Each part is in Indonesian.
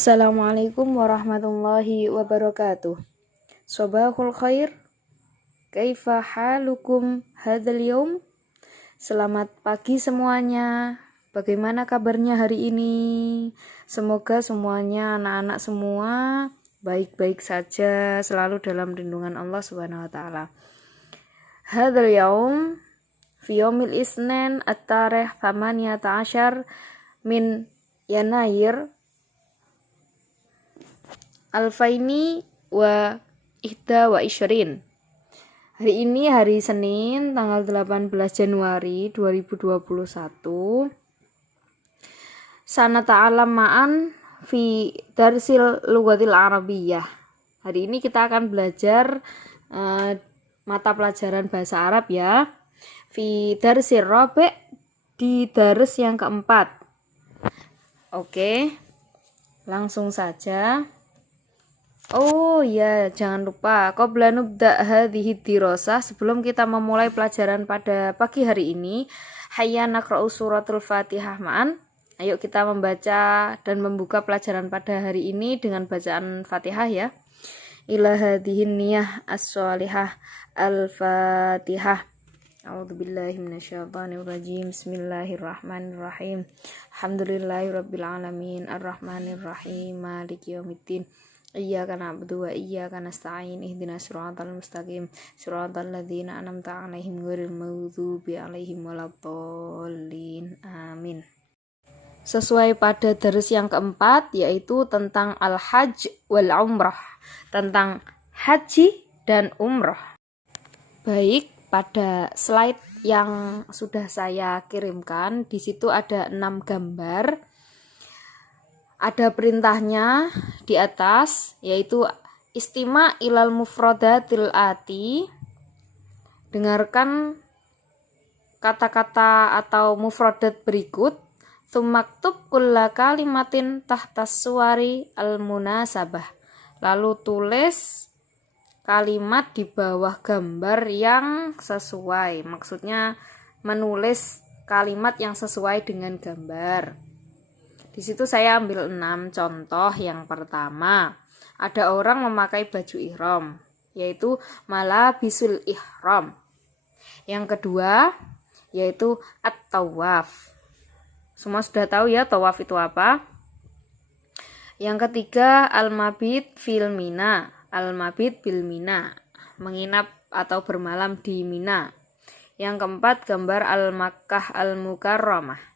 Assalamualaikum warahmatullahi wabarakatuh. Sobahul khair. Kaifa halukum hadzal yaum? Selamat pagi semuanya. Bagaimana kabarnya hari ini? Semoga semuanya, anak-anak semua baik-baik saja, selalu dalam lindungan Allah Subhanahu wa taala. Hadzal yaum fi yaumil isnin at-tarikh 18 min Yanair Alfaini wa ihda wa isyarin. Hari ini hari Senin tanggal 18 Januari 2021. Sana ta'alam ma'an fi darsil lughatil arabiyyah. Hari ini kita akan belajar mata pelajaran bahasa Arab ya. Fi darsil rabi' di dars yang keempat. Oke. Langsung saja. Oh ya, jangan lupa qabla nubda hadhihi dirasah, sebelum kita memulai pelajaran pada pagi hari ini, hayya naqra'u suratul Fatihah ma'an. Ayo kita membaca dan membuka pelajaran pada hari ini dengan bacaan Fatihah ya. Ila hadhihin niyah as-shalihah al-Fatihah. A'udzubillahi minasyaitonirrajim. Bismillahirrahmanirrahim. Alhamdulillahirabbil alamin arrahmanirrahim maliki yaumiddin. Iyyaka na'budu wa iyyaka nasta'in ihdinas siratal mustaqim siratal ladzina an'amta 'alaihim ghairil maghdubi 'alaihim waladdallin. Amin. Sesuai pada dars yang keempat, yaitu tentang al-hajj wal umrah, tentang haji dan umrah. Baik, pada slide yang sudah saya kirimkan, di situ ada 6 gambar. Ada perintahnya di atas, yaitu istima' ilal mufradatil ati. Dengarkan kata-kata atau mufradat berikut. Tsummaktub kulla kalimatin tahtas suwari al-munasabah. Lalu tulis kalimat di bawah gambar yang sesuai. Maksudnya menulis kalimat yang sesuai dengan gambar. Di situ saya ambil 6 contoh. Yang pertama, ada orang memakai baju ihram, yaitu malabisul ihram. Yang kedua, yaitu at-tawaf. Semua sudah tahu ya tawaf itu apa? Yang ketiga, al-mabit fil mina. Al-mabit bil mina, menginap atau bermalam di Mina. Yang keempat, gambar al-Makkah al-Mukarramah.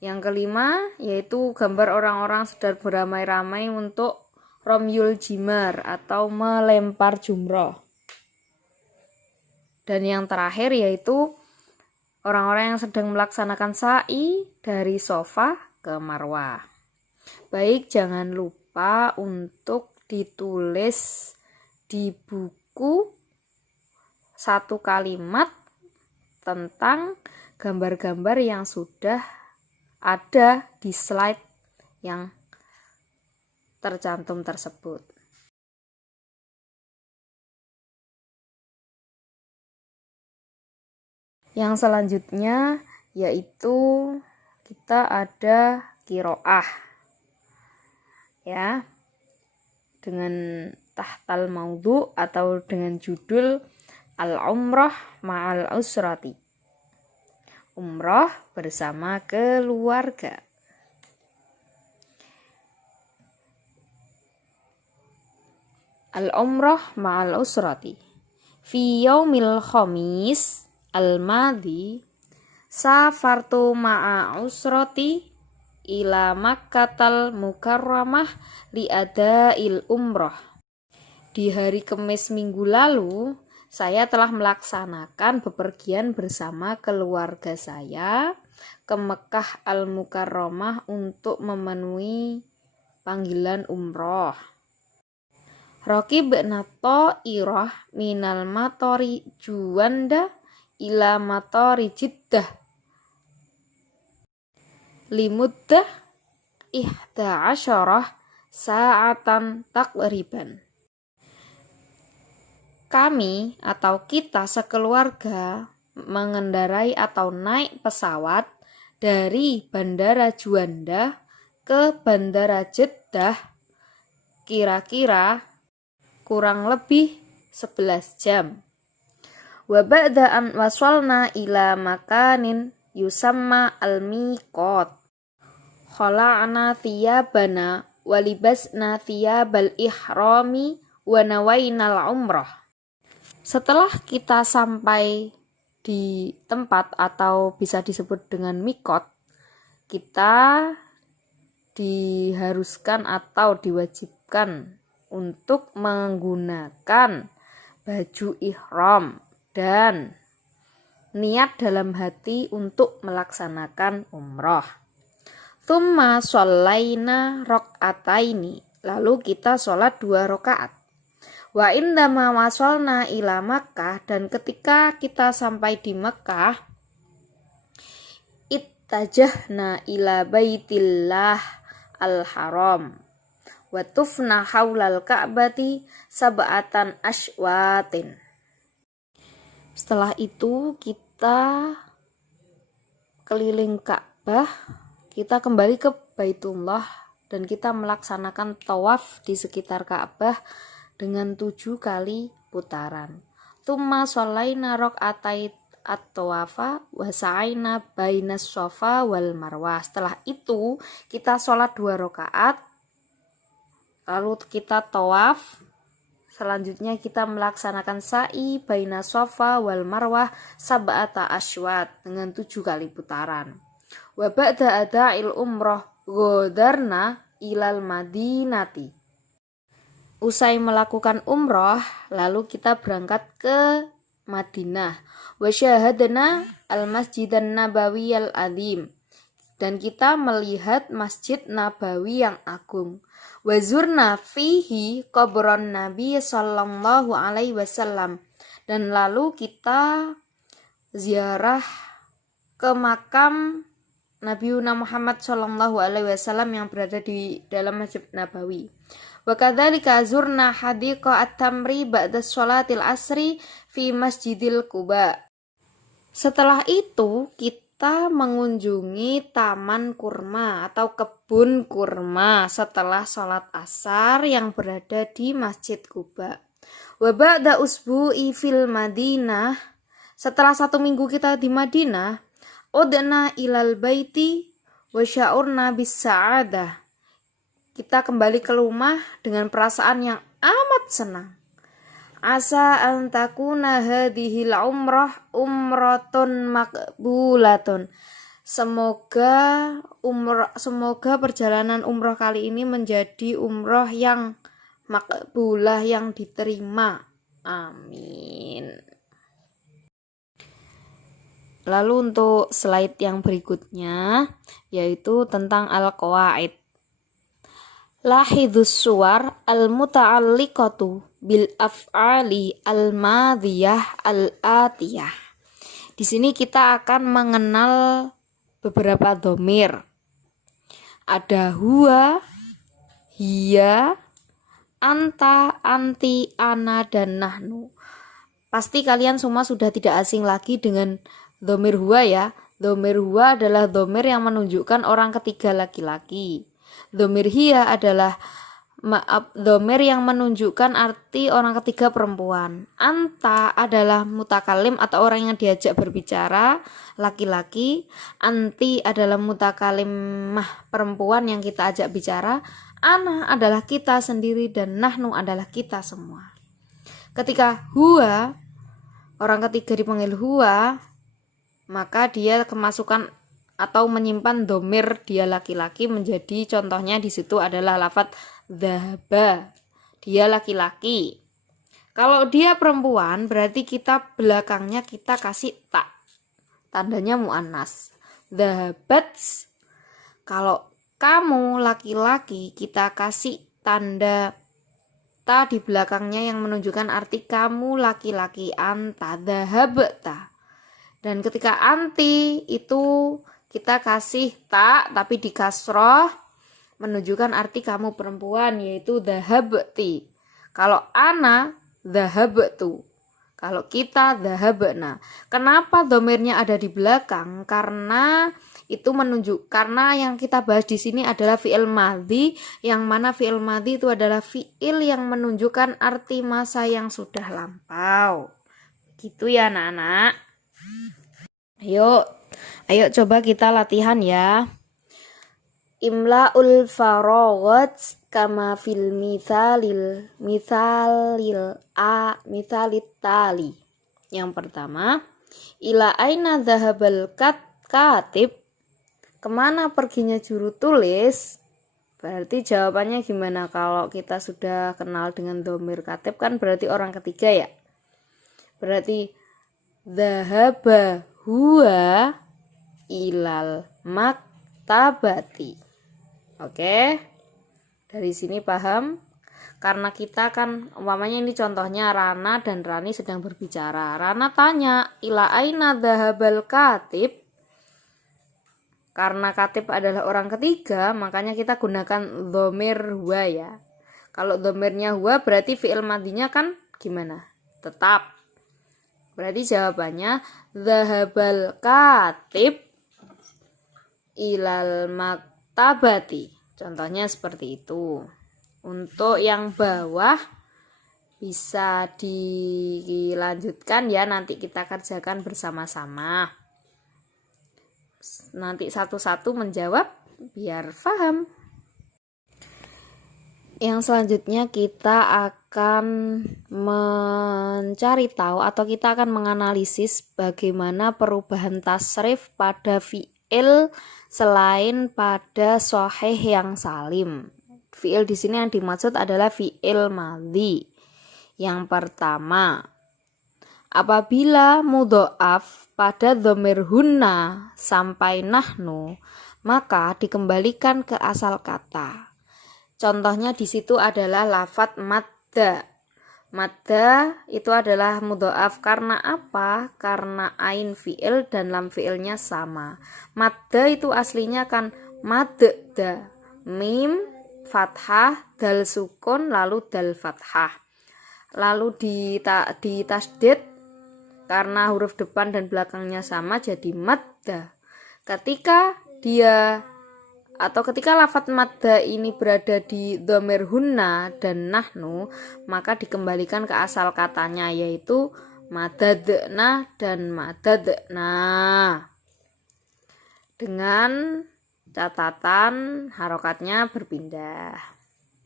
Yang kelima, yaitu gambar orang-orang sedang beramai-ramai untuk romyul jimar atau melempar jumroh. Dan yang terakhir, yaitu orang-orang yang sedang melaksanakan sa'i dari Safa ke Marwah. Baik, jangan lupa untuk ditulis di buku 1 kalimat tentang gambar-gambar yang sudah ada di slide yang tercantum tersebut. Yang selanjutnya yaitu kita ada qiraah ya, dengan tahtal maudhu atau dengan judul al-umrah ma'al usrati. Umroh bersama keluarga. Al-umrah ma'al usrati. Fi yaumil khamis al-madhi safartu ma'a usrati ila Makkatal Mukarramah li ada'il umrah. Di hari Kamis minggu lalu, saya telah melaksanakan bepergian bersama keluarga saya ke Mekah Al-Mukarramah untuk memenuhi panggilan umroh. Raqibna ta'irah minal matori Juanda ila matori Jiddah limuddah 11 sa'atan taqriban. Kami atau kita sekeluarga mengendarai atau naik pesawat dari Bandara Juanda ke Bandara Jeddah kira-kira kurang lebih 11 jam. Wa ba'da an wasalna ila makanin yusamma al-miqat khala'na thiyabana walibasna thiyabal ihrami wa nawainal umrah. Setelah kita sampai di tempat atau bisa disebut dengan mikot, kita diharuskan atau diwajibkan untuk menggunakan baju ihram dan niat dalam hati untuk melaksanakan umroh. Tsumma shallaina raq'ataini, lalu kita sholat 2 rakaat. Wa indama wasalna ila Makkah, dan ketika kita sampai di Mekah, ittajahna ila baitillah al-haram wa tufna haulal ka'bati sab'atan ashwatin. Setelah itu kita keliling Ka'bah, kita kembali ke Baitullah dan kita melaksanakan tawaf di sekitar Ka'bah dengan 7 kali putaran. Tsumma shallaina raq'atai at-tawafa wa sa'aina bainas shafa wal marwah. Setelah itu kita sholat 2 rakaat, lalu kita tawaf. Selanjutnya kita melaksanakan sa'i bainas shafa wal marwah sab'ata asywat dengan 7 kali putaran. Wa ba'da ada'il umrah ghadarna ilal madinati. Usai melakukan umroh, lalu kita berangkat ke Madinah. Wa syahadna al-masjidan nabawiyal azim, dan kita melihat Masjid Nabawi yang agung. Wa zurna fihi qabran Nabi sallallahu alaihi wasallam, dan lalu kita ziarah ke makam Nabi Muhammad sallallahu alaihi wasallam yang berada di dalam Masjid Nabawi. Wa kadzalika zurna hadiqa at-tamri ba'da sholatil asri fi Masjidil Quba. Setelah itu kita mengunjungi taman kurma atau kebun kurma setelah sholat asar yang berada di Masjid Quba. Wa ba'da usbu'i fil Madinah, setelah 1 minggu kita di Madinah, udna ilal baiti wa sya'urna bis sa'adah. Kita kembali ke rumah dengan perasaan yang amat senang. Asa an takuna hadhil umratun maqbulatun. Semoga perjalanan umroh kali ini menjadi umroh yang maqbulah, yang diterima. Amin. Lalu untuk slide yang berikutnya yaitu tentang al-qawaid. Lahidus suwar al-muta'alliqatu bil af'ali al-madhiyah al-atiyah. Di sini kita akan mengenal beberapa dhamir. Ada huwa, hiya, anta, anti, ana, dan nahnu. Pasti kalian semua sudah tidak asing lagi dengan dhamir huwa ya. Dhamir huwa adalah dhamir yang menunjukkan orang ketiga laki-laki. Dhamir hiya adalah dhamir yang menunjukkan arti orang ketiga perempuan. Anta adalah mutakalim atau orang yang diajak berbicara, laki-laki. Anti adalah mutakalimah, perempuan yang kita ajak bicara. Ana adalah kita sendiri, dan nahnu adalah kita semua. Ketika huwa, orang ketiga dipanggil huwa, maka dia kemasukan atau menyimpan dhamir dia laki-laki, menjadi contohnya di situ adalah lafadz dhahaba, dia laki-laki. Kalau dia perempuan berarti kita belakangnya kita kasih ta, tandanya muannas. Dhahabats. Kalau kamu laki-laki kita kasih tanda ta di belakangnya yang menunjukkan arti kamu laki-laki, anta dhahabta. Dan ketika anti itu kita kasih ta tapi di kasroh, menunjukkan arti kamu perempuan, yaitu dhahabti. Kalau ana dhahabtu. Kalau kita dhahabna. Kenapa domirnya ada di belakang? Karena itu karena yang kita bahas di sini adalah fi'il madhi, yang mana fi'il madhi itu adalah fi'il yang menunjukkan arti masa yang sudah lampau. Gitu ya anak-anak. Ayo coba kita latihan ya. Imla'ul faraghat kama fil mithalit tali. Yang pertama, ila aina dhahabal katib, kemana perginya juru tulis? Berarti jawabannya gimana? Kalau kita sudah kenal dengan dhamir katib kan berarti orang ketiga ya. Berarti dhahaba huwa ilal maktabati. Oke, dari sini paham? Karena kita kan umpamanya ini contohnya Rana dan Rani sedang berbicara. Rana tanya, ila aina dhahabal katib? Karena katib adalah orang ketiga, makanya kita gunakan dhamir huwa ya. Kalau dhamirnya huwa berarti fi'il madhinya kan gimana? Tetap. Berarti jawabannya dhahabal katib ilal maktabati. Contohnya seperti itu. Untuk yang bawah bisa dilanjutkan ya, nanti kita kerjakan bersama-sama. Nanti satu-satu menjawab biar paham. Yang selanjutnya kita akan mencari tahu atau kita akan menganalisis bagaimana perubahan tasrif pada fi'il selain pada sahih yang salim. Fi'il di sini yang dimaksud adalah fi'il madhi. Yang pertama, apabila mudhoaf pada dhamir hunna sampai nahnu, maka dikembalikan ke asal kata. Contohnya di situ adalah lafadz madda. Madda itu adalah mudhoaf karena apa? Karena ain fi'il dan lam fi'ilnya sama. Madda itu aslinya kan madda, mim fathah, dal sukun, lalu dal fathah. Lalu di tasdid karena huruf depan dan belakangnya sama jadi madda. Ketika lafadz madda ini berada di dhamir hunna dan nahnu, maka dikembalikan ke asal katanya, yaitu madadna dan madadna. Dengan catatan harokatnya berpindah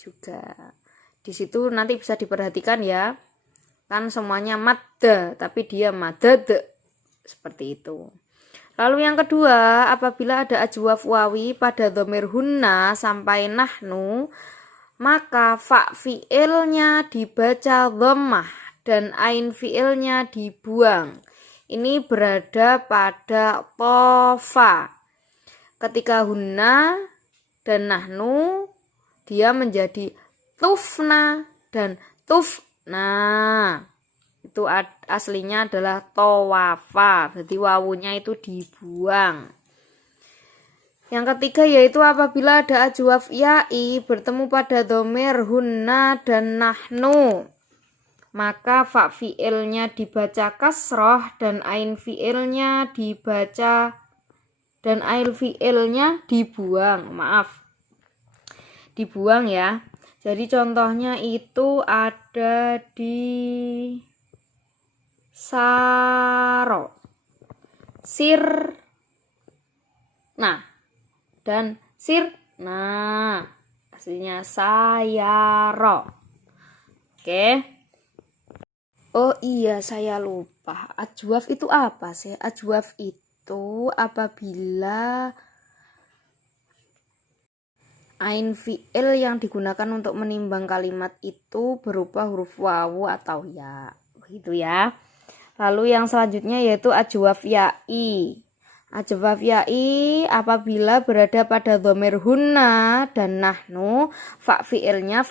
juga. Di situ nanti bisa diperhatikan ya. Kan semuanya madda, tapi dia madad. Seperti itu. Lalu yang kedua, apabila ada ajwaf wawi pada dhamir hunna sampai nahnu, maka fa fi'ilnya dibaca dhammah dan ain fi'ilnya dibuang. Ini berada pada tofa. Ketika hunna dan nahnu, dia menjadi tufna dan tufna. Itu aslinya adalah tawafa, berarti wawunya itu dibuang. Yang ketiga yaitu apabila ada ajwaf ya'i bertemu pada dhamir hunna dan nahnu, maka fa fi'ilnya dibaca kasroh dan ain fi'ilnya dibuang. Dibuang ya. Jadi contohnya itu ada di saro, sirna dan sirna, aslinya sayaro. Oke. Oh iya, saya lupa. Ajwaf itu apa sih? Ajwaf itu apabila ain fi'il yang digunakan untuk menimbang kalimat itu berupa huruf wawu atau ya. Begitu ya. Lalu yang selanjutnya yaitu ajwaf ya'i. Ajwaf ya'i apabila berada pada dhamir hunna dan nahnu, fa fi'ilnya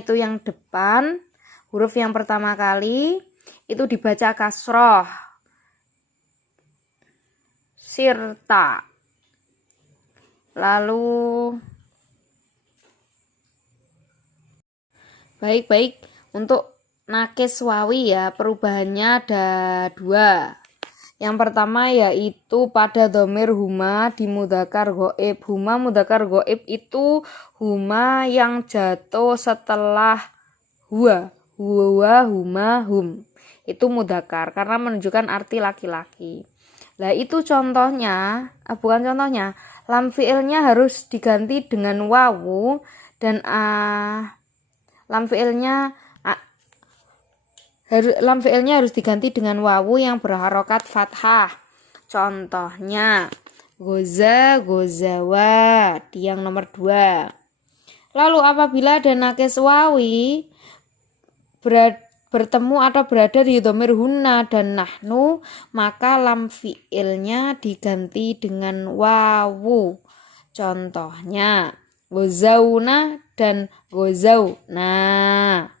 itu yang depan, huruf yang pertama kali itu dibaca kasroh. Sirta. Lalu baik untuk nakis wawi ya, perubahannya ada dua. Yang pertama yaitu pada dhamir huma di mudzakkar ghaib. Huma mudzakkar ghaib itu huma yang jatuh setelah huwa. Huwa, huma, hum. Itu mudzakkar karena menunjukkan arti laki-laki. Lah itu contohnya, bukan contohnya. Lam fi'ilnya harus diganti dengan wawu dan lam fi'ilnya harus diganti dengan wawu yang berharokat fathah. Contohnya goza, gozawa di yang nomor 2. Lalu apabila ada nakis wawi bertemu atau berada di dhamir hunna dan nahnu, maka lam fi'ilnya diganti dengan wawu. Contohnya gozauna dan gozau. Nah,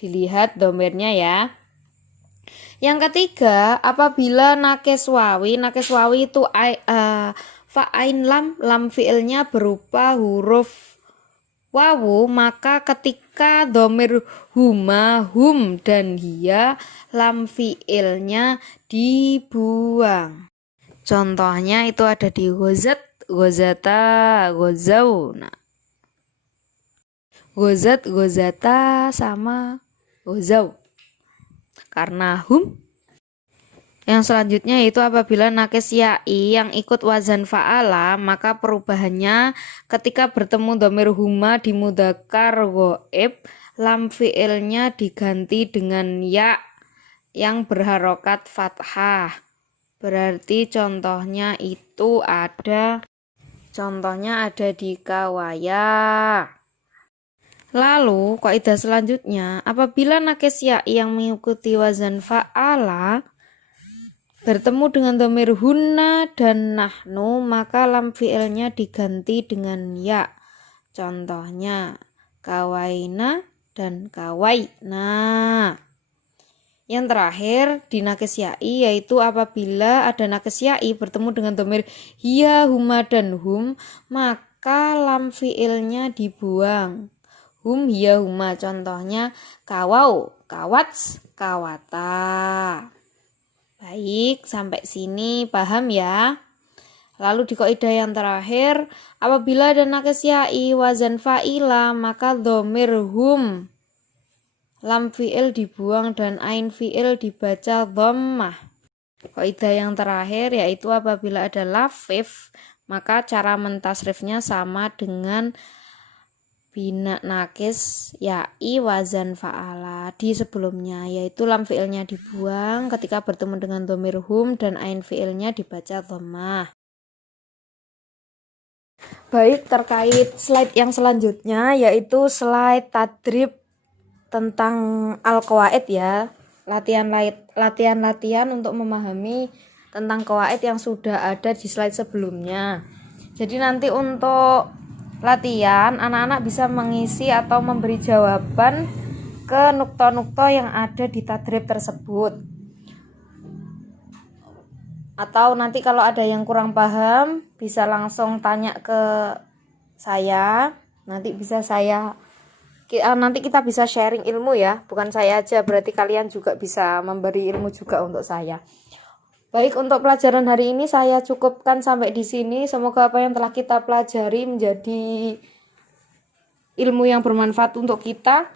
dilihat dhamirnya ya. Yang ketiga, apabila nakis wawi itu fa'ain lam fi'ilnya berupa huruf wawu, maka ketika dhamir huma, hum dan hiya, lam fi'ilnya dibuang. Contohnya itu ada di gozat, gozata, gozau. Nah, gozat, gozata sama gozau karena hum. Yang selanjutnya itu apabila nakis ya'i yang ikut wazan fa'ala, maka perubahannya ketika bertemu dhamir huma di mudzakkar ghaib, lam fi'ilnya diganti dengan ya yang berharokat fathah. Berarti contohnya ada di kawaya. Lalu kaidah selanjutnya, apabila nakis ya'i yang mengikuti wazan fa'ala bertemu dengan dhamir hunna dan nahnu, maka lam fi'ilnya diganti dengan ya. Contohnya kawaina dan kawaina. Yang terakhir di nakis ya'i yaitu apabila ada nakis ya'i bertemu dengan dhamir hiya, huma dan hum, maka lam fi'ilnya dibuang. Hum, hiya, huma. Contohnya kawau, kawats, kawata. Baik, sampai sini paham ya. Lalu di kaidah yang terakhir, apabila ada nakis ya'i wazan fa'ila, maka dhamir hum lam fi'il dibuang dan ain fi'il dibaca dhammah. Kaidah yang terakhir yaitu apabila ada lafif, maka cara mentasrifnya sama dengan bina nakis ya'i wazan fa'ala di sebelumnya, yaitu lam fi'ilnya dibuang ketika bertemu dengan dhamir hum dan ain fi'ilnya dibaca dhammah. Baik, terkait slide yang selanjutnya yaitu slide tadrib tentang al-qawaid ya. Latihan-latihan untuk memahami tentang qawaid yang sudah ada di slide sebelumnya. Jadi nanti untuk latihan, anak-anak bisa mengisi atau memberi jawaban ke nukta-nukta yang ada di tadrib tersebut. Atau nanti kalau ada yang kurang paham, bisa langsung tanya ke saya. Nanti kita bisa sharing ilmu ya, bukan saya aja, berarti kalian juga bisa memberi ilmu juga untuk saya. Baik, untuk pelajaran hari ini saya cukupkan sampai di sini. Semoga apa yang telah kita pelajari menjadi ilmu yang bermanfaat untuk kita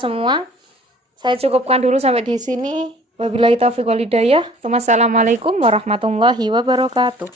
semua. Saya cukupkan dulu sampai di sini. Wabillahi taufiq wal hidayah. Wassalamualaikum warahmatullahi wabarakatuh.